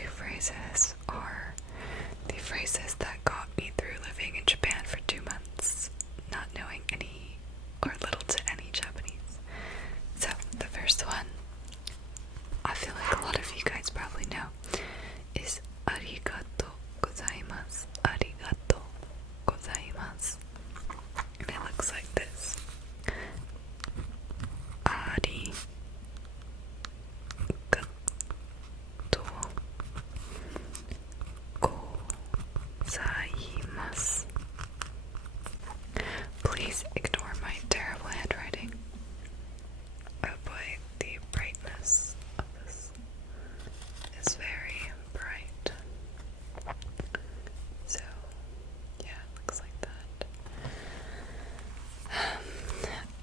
two phrases are the phrases that got me through living in Japan for 2 months, not knowing any or little to any Japanese. So, the first one, I feel like a lot of you guys probably know, is arigato gozaimasu. Arigato gozaimasu. And it looks like this. Arigato gozaimasu. Please ignore my terrible handwriting. Oh boy, the brightness of this is very bright. So, yeah, it looks like that.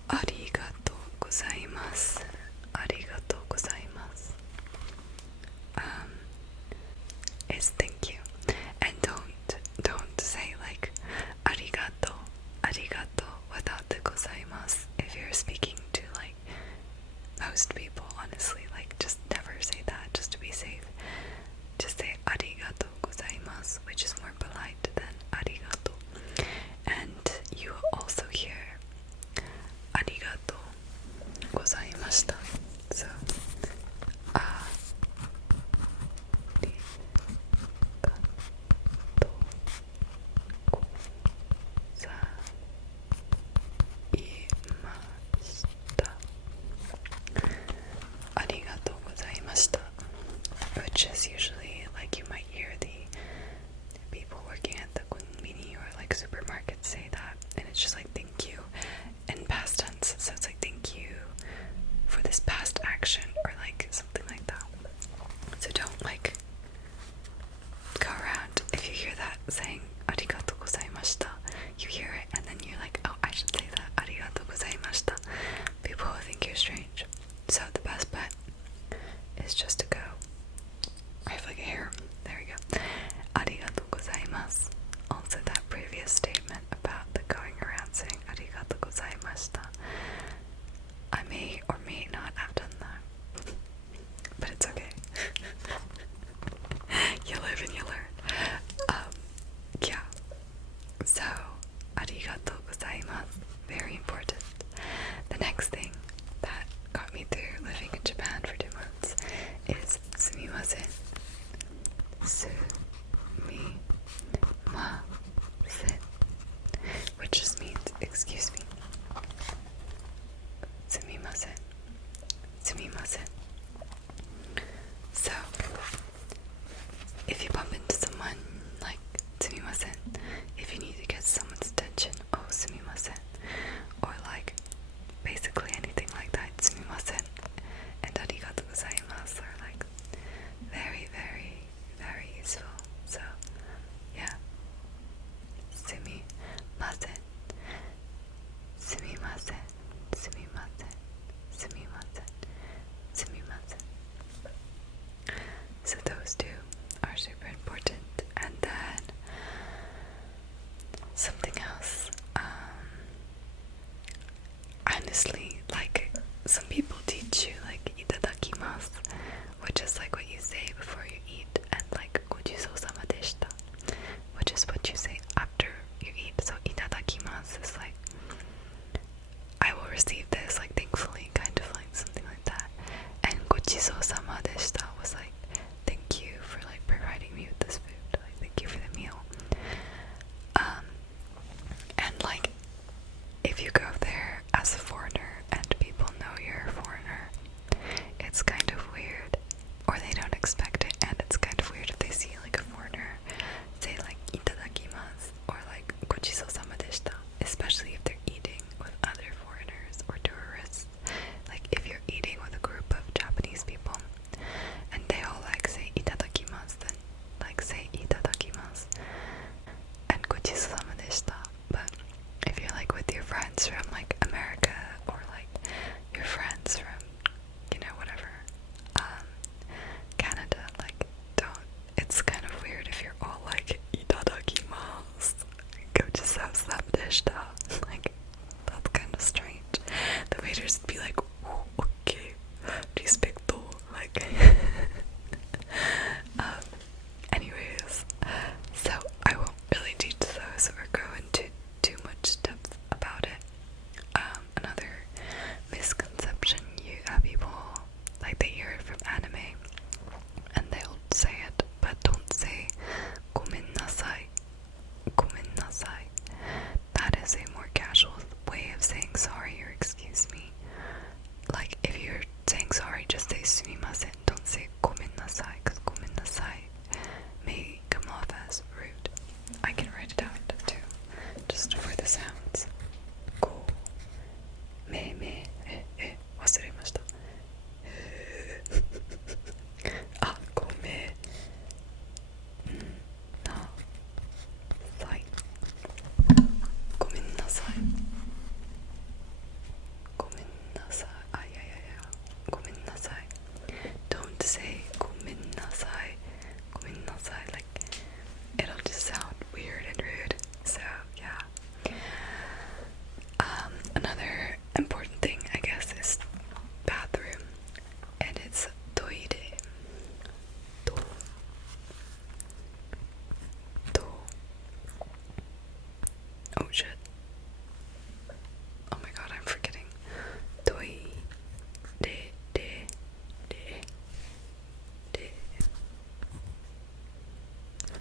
Arigato gozaimasu. Arigato gozaimasu. Is thank you. And don't say like arigato without the gozaimasu if you're speaking to like most people, honestly. Like, just never say that, just to be safe. Just say arigato gozaimasu, which is more polite than arigato. And you will also hear arigato gozaimashita. So, arigato gozaimashita, which is usually like you might hear the people working at the konbini or like supermarkets say that, and it's just like thank you in past tense. So it's like thank you for this past action or like something like that. So don't like go around if you hear that saying arigato gozaimashita, you hear it and then you're like, oh, I should say that, arigato gozaimashita. People will think you're strange. So the best bet is just to go. I have like a hair. There we go. Arigato gozaimasu. Also, that previous statement about the going around saying arigato gozaimashita, I may or may not have done that, but it's okay. You live and you learn. Yeah. So, arigato gozaimasu, very important. The next thing that got me through living in Japan for 2 months is sumimasen. Sumimasen, which just means excuse me. Sumimasen. Sumimasen. So, if you bump into someone, like, sumimasen, if you need to get someone's attention, oh, sumimasen, or like, basically anything like that, sumimasen and arigato gozaimasu are like very, very, very useful. So, yeah. Sumimasen. Sumimasen. Sumimasen. Sumimasen. Sumimasen. So those two are super important. And then something else. Honestly, like, some people teach you like Itadakimasu, which is like what you say before you eat, and like Gojisousama deshita, which is what you say after you eat. So Itadakimasu is like, I will receive this, like, thankfully, kind of like something like that. And Gojisousama deshita was like, thank you for like providing me with this food, like thank you for the meal. And like, if you go there as a foreigner and people know you're foreign,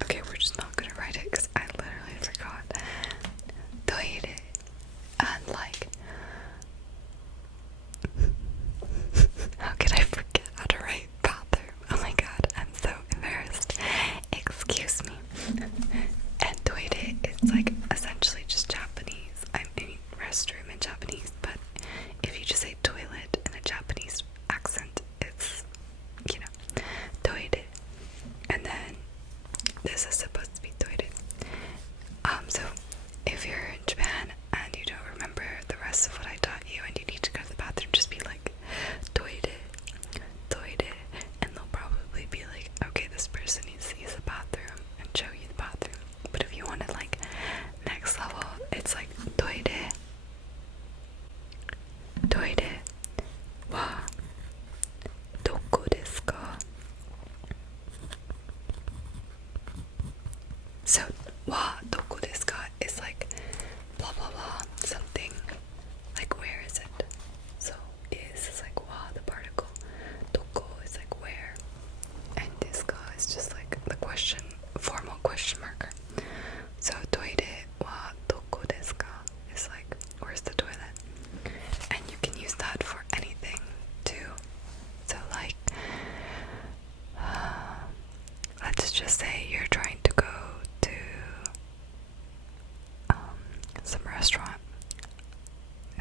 Okay, we're just not gonna write it because I literally forgot. Toire. And like, how could I forget how to write bathroom? Oh my god, I'm so embarrassed. Excuse me. And toire is like essentially just Japanese. I mean restroom in Japanese, but if you just say toilet in a Japanese accent, it's, you know, toire. And then this is supposed to be toire. So if you're in Japan and you don't remember the rest of what I taught you and you need to go to the bathroom, just be like toire, toire, and they'll probably be like, okay, this person needs to use the bathroom, and show you the bathroom. But if you want it like next level, it's like toire, toire wa doko desu ka? So wa doko desu ka is like blah blah blah something, like where is it? So is like wa, the particle, doko is like where, and desu ka is just like the question, formal question marker. So toire wa doko desu ka is like, where's the toilet? And you can use that for anything too. So like, let's just say you're trying to go to some restaurant.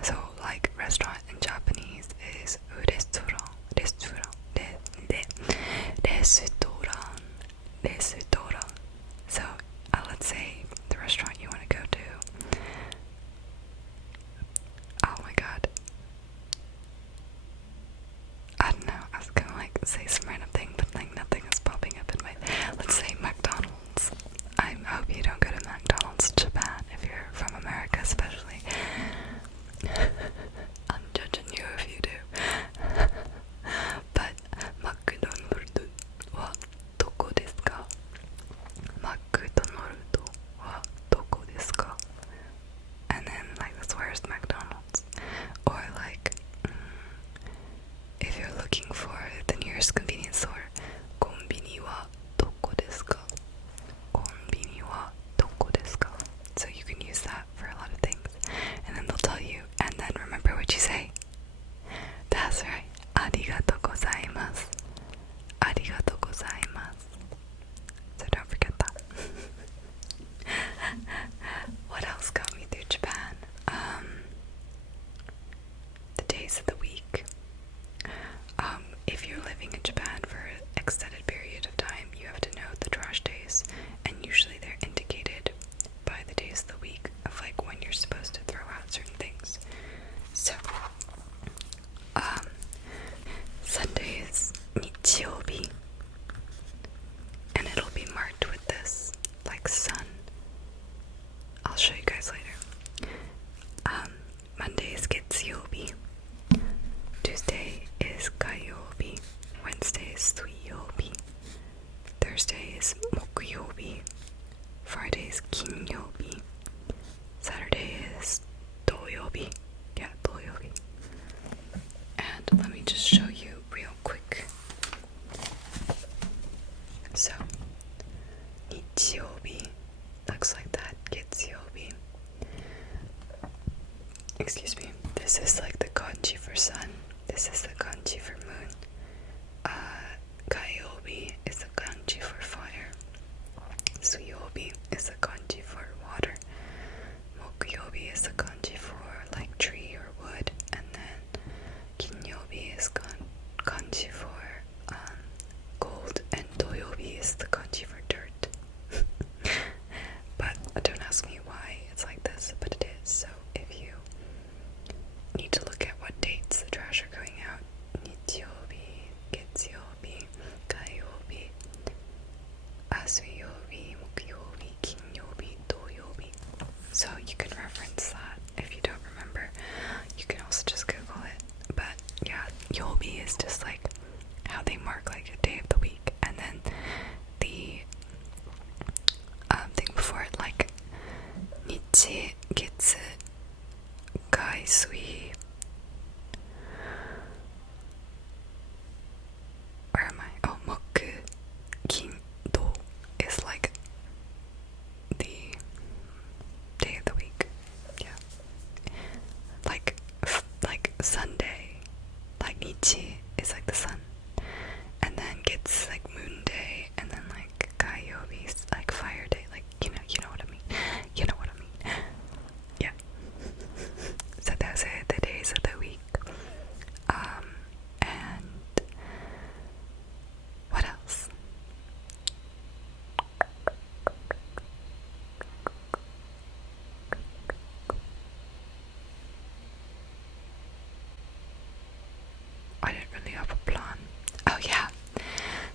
So like restaurant in Japanese is restaurant, restaurant. So let's say the restaurant you want to go to. Oh my god. I don't know, I was gonna like say some random thing, but like nothing is popping up in my, let's say McDonald's. I hope you don't go to McDonald's in Japan if you're from America especially. I'm judging you if you do. But McDonald's wa doko desu ka? McDonald's wa doko desu ka? And then like that's where's McDonald's? Or like if you're looking for the nearest convenience store, konbini wa doko desu ka? Konbini wa doko desu ka? So you can use that for a lot of things. And then they'll tell you, and then remember what you say. That's right. Arigatou gozaimasu. Arigatou gozaimasu. So don't forget that. What else got me through Japan? The days of the week. If you're living in Japan for an extended period of time, you have to know the trash days, and usually they're indicated by the days of the week of like when you're supposed to throw out certain things. So, Sunday is Nichiobi, and it'll be marked with this, like sun. I'll show you guys later. Monday is Getsuyobi. Tuesday is Kayobi. Wednesday is Suiyobi. Thursday is Mokuyobi. Friday is Kinyobi. Saturday is Doyobi. Yeah, Doyobi. And let me just show you real quick. So, Nichiobi looks like that. Getsuyobi. Excuse me. This is like the kanji for sun. This is the kanji for moon. Kayobi is the kanji for fire. Suyobi is the kanji for water. Mokuyobi is the kanji for like tree or wood. And then Kinyobi is kanji for gold. And Doyobi is the kanji for dirt. But don't ask me why it's like this, but it is. So if you need to look at what dates the trash are going out, Nichiobi, Getsuyobi, Kayobi, Suiyobi, Mokuyobi, Kinyobi, Doyobi. So you can reference that if you don't remember. You can also just Google it. But yeah, Yobi is just like how they mark like a day of the week, and then the thing before it, like Nichi, Getsu, Kai, Sui. Where am I? Oh, Moku, Kin, Do is like Sunday, like Ichi is like the sun, and then gets like moon day, and then like Kaiobi is like fire day, like you know what I mean. You know what I mean. Yeah. So those are the days of the week. And what else? I didn't really have a plan. Oh yeah.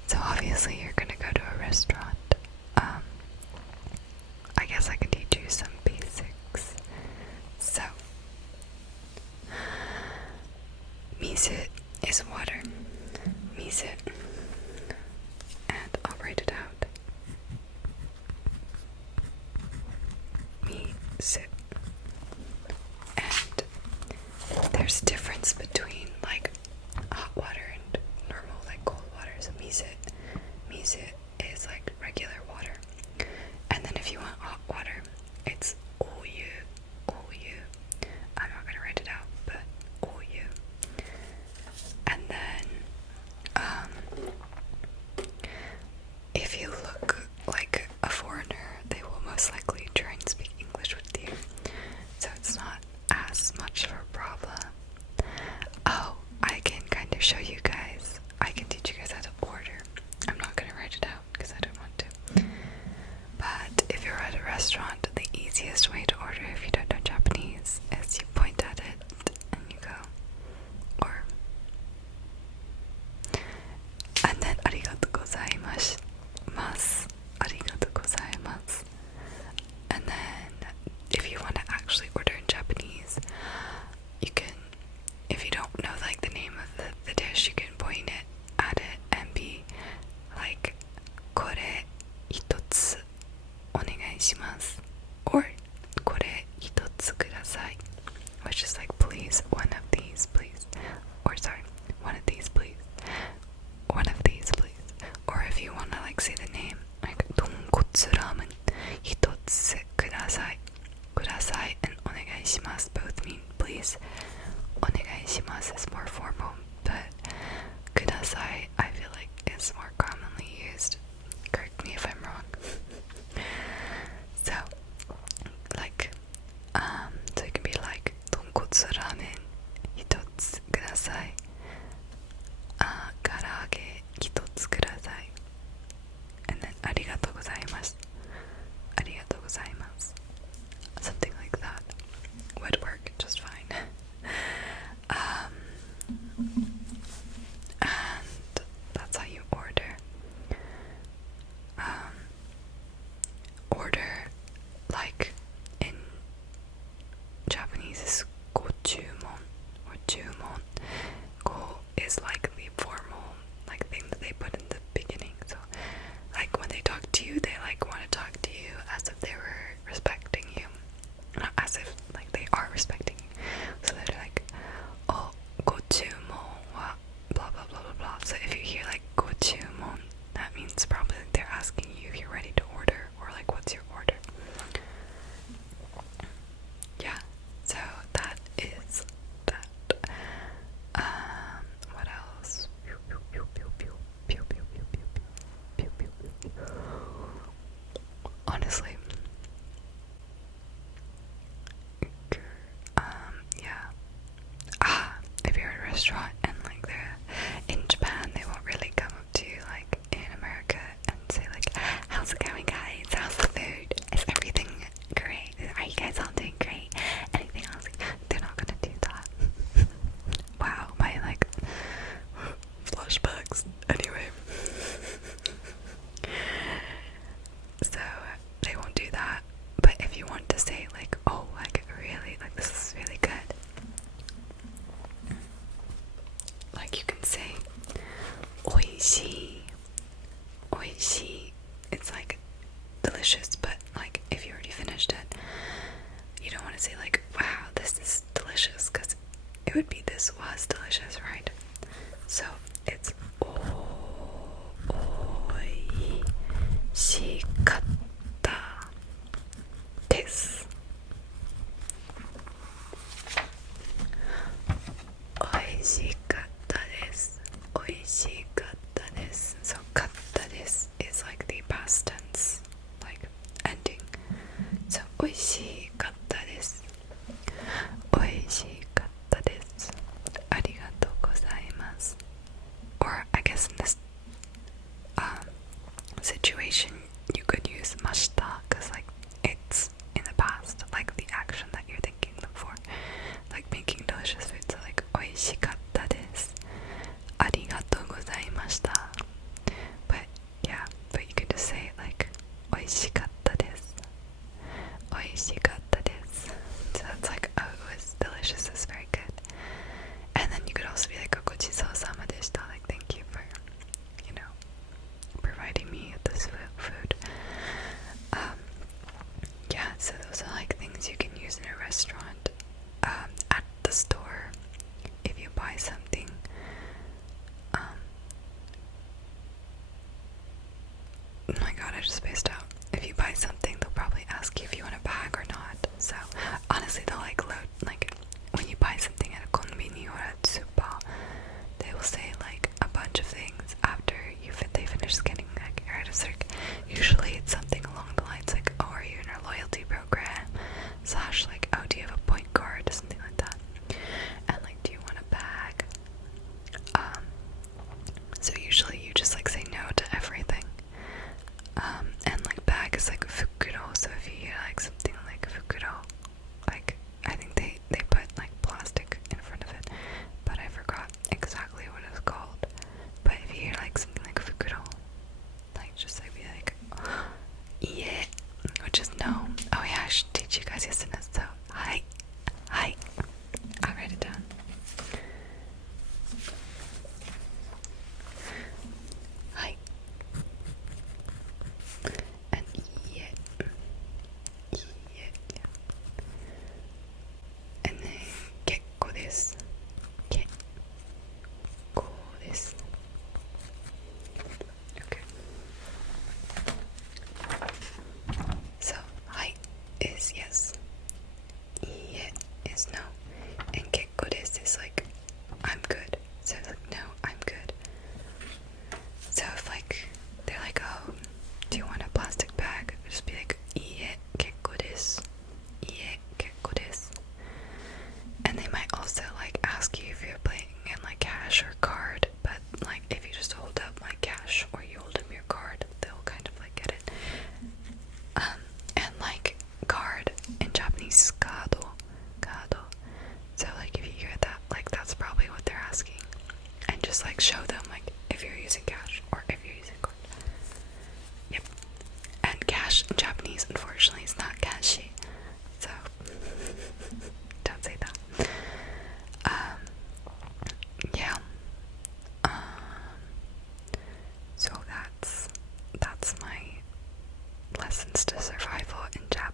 So obviously you're gonna go to a restaurant. I guess I can teach you some basics. So misu is water. Misu. And I'll write it out. Misu. And there's a difference between like hot water and normal like cold water. So misu is like regular water. And then if you want hot water, it's oyu. I'm not gonna write it out, but oyu. And then if you look like a foreigner, they will most likely try and speak English with you. So it's not as much of a problem. Oh, I can kind of show you guys. I can teach you guys how to order. I'm not gonna write it out because I don't want to. But if you're at a restaurant, the easiest way to order if you don't know Japanese is you point at it and you go, or, and then arigatou gozaimasu. Arigatou gozaimasu. And then if you want to actually order in Japanese, you can, if you don't know like the name of the dish, you can point it at it and be like, kore hitotsu onegai shimasu, or kore hitotsu kudasai, which is like please one of these please, or sorry, one of these please, one of these please. Or if you want to like say the name, like tonkotsu ramen hitotsu kudasai. Kudasai and onegai shimasu both mean please. Onegai shimasu is more formal, but kudasai I feel like is more commonly used. Correct me if I'm wrong. So, like, so it can be like tonkotsu ramen hitotsu kudasai, karaage hitotsu kudasai, and then arigatou gozaimasu, arigatou gozaimasu, something like that would work just fine. And that's how you order. Order, like in Japanese, is gochumon or jumon. Go is like the formal like thing that they put in the beginning. So like when they talk to you, they like want to talk to you as if they were respecting you, not as if like they are respecting you. So they're like, oh, gochumon wa blah blah blah blah blah. So if you hear like gochumon, that means probably like they're asking you if you're ready to order, or like what's your order. Yeah, so that is that. What else? Honestly, yeah. If you're at a restaurant and like they're in Japan, they won't really come up to you like in America and say like, how's it going guys? How's the food? Is everything great? Are you guys all doing great? Anything else? They're not gonna do that. Wow, my like flashbacks. Anyway. So they won't do that. But if you want to say like, oh, like really, like this is really good, like you can say oishii. Oishii. It's like delicious, but like if you already finished it, you don't want to say like, wow, this is delicious, because it would be this was delicious, right? So it's oishikatta desu. 美味しかったです。美味しかったです。ありがとうございます。Or I guess in this situation you could use ました because like it's in the past, like the action that you're thinking for, like making delicious food. So like 美味しかったです。ありがとうございました。But yeah, but you could just say it like 美味しかったです。美味しかったです。So that's like, oh, it was delicious, it's very good. And then you could also be like ごちそうさまでした。Like thank you for, you know, providing me with this food. Yeah, so those are like things you can use in a restaurant. At the store, if you buy something, oh my god, I just spaced out. If you buy something, they'll probably ask you if you want a bag or not. So honestly, they'll like load, like when you buy something at a konbini or at super, they will say like a bunch of things after they finish scanning like your items. Usually it's something along the lines like, oh, are you in our loyalty program? / like, oh, do you have a point card? Something like that. And like, do you want a bag? So usually you just like say no to everything. And like bag is like fukuro, so if you hear like something like fukuro, like I think they put like plastic in front of it, but I forgot exactly what it's called. But if you hear like something like fukuro, like just like be like yeah, which is no. Oh yeah, I should teach you guys yesterday. So hi, I'll write it down. Hi. And yeah. And then 結構です。結構です。Okay. So, はい is yes. いいえ is no. And 結構です is like, I'm good. So like, no, I'm good. So if like, they're like, oh, do you want a plastic bag? Just be like, いいえ結構です。いいえ結構です。And they might also like ask you if you're paying in like cash or card, but like if you just hold up like cash or you hold up your card, they'll kind of like get it. And like card in Japanese is kado. So like if you hear that, like that's probably what they're asking. And just like show them like if you're using cash or if you're using card. Yep. And cash in Japanese unfortunately is not kashi. So don't say that. Yeah. So that's my lessons to survival in Japan.